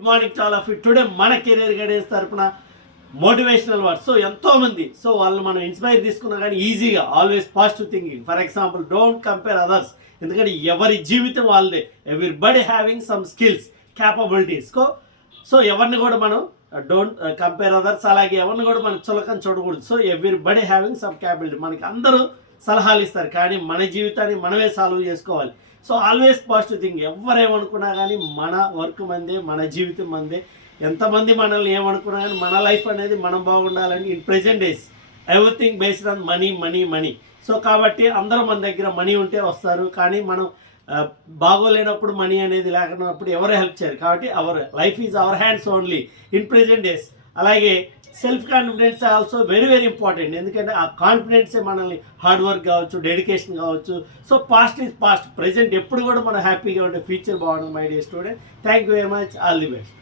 Good morning to all of you. Today మన career guidance తరపున motivational words. So ఎంతోమంది వాళ్ళు మనం ఇన్స్పైర్ తీసుకున్నా కానీ ఈజీగా always positive thinking. For example, don't compare others. ఎందుకంటే ఎవరి జీవితం వాళ్ళదే. Everybody having some skills, capabilities. So ఎవరిని కూడా మనం డోంట్ కంపేర్ అదర్స్. అలాగే ఎవరిని కూడా మనం చులకని చూడకూడదు. So everybody having some capability. మనకి అందరూ సలహాలు ఇస్తారు కానీ మన జీవితాన్ని మనమే సాల్వ్ చేసుకోవాలి. So always positive thing. ఎవరేమనుకున్నా కానీ మన వర్క్ మందే, మన జీవితం మందే. ఎంతమంది మనల్ని ఏమనుకున్నా కానీ మన లైఫ్ అనేది మనం బాగుండాలని in present days everything based on money money money. So కాబట్టి అందరూ మన దగ్గర మనీ ఉంటే వస్తారు, కానీ మనం బాగోలేనప్పుడు మనీ అనేది లేకున్నప్పుడు ఎవరు హెల్ప్ చేయరు. కాబట్టి our life is our hands only in present days. అలాగే self confidence also very very important. ఎందుకంటే ఆ కాన్ఫిడెన్సే మనల్ని హార్డ్ వర్క్ కావచ్చు, డెడికేషన్ కావచ్చు. So past is past. Present ఎప్పుడు కూడా మనం హ్యాపీగా ఉంటే ఫ్యూచర్ బాగుంటుంది. My dear student, thank you very much. All the best.